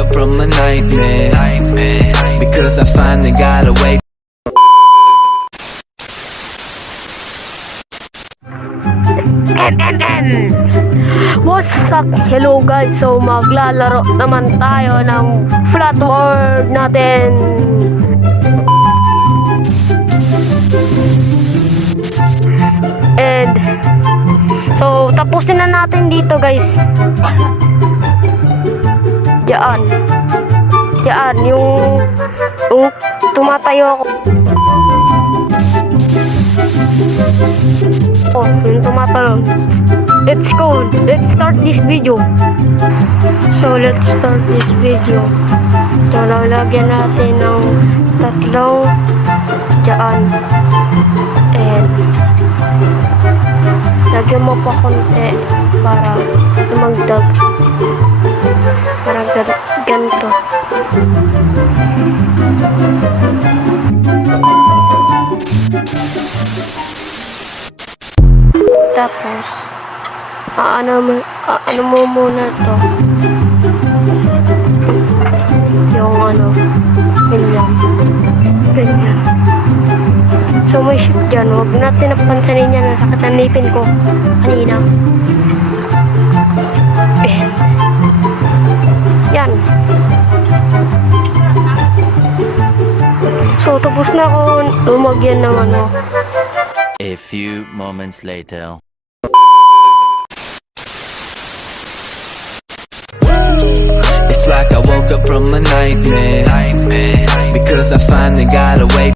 up from a nightmare, because I finally got away. What's up? Hello guys, so maglalaro naman tayo ng flat world natin. And so tapusin na natin dito guys. Diyan yung tumatayo ako. Oh, yung tumatalon. Let's go. Let's start this video. So, let's start this video. So, lalagyan natin ng tatlong dyan. And, lagyan mo pa konti para lumagdag. Para ganito. Tapos, ano mo muna to. Yung ganyan. So, may ship dyan. Huwag natin napansinin yan. Nasakit ang ngipin ko kanina. And, yan. So, tapos na ako lumagyan ng A few moments later. It's like I woke up from a nightmare, because I finally got away.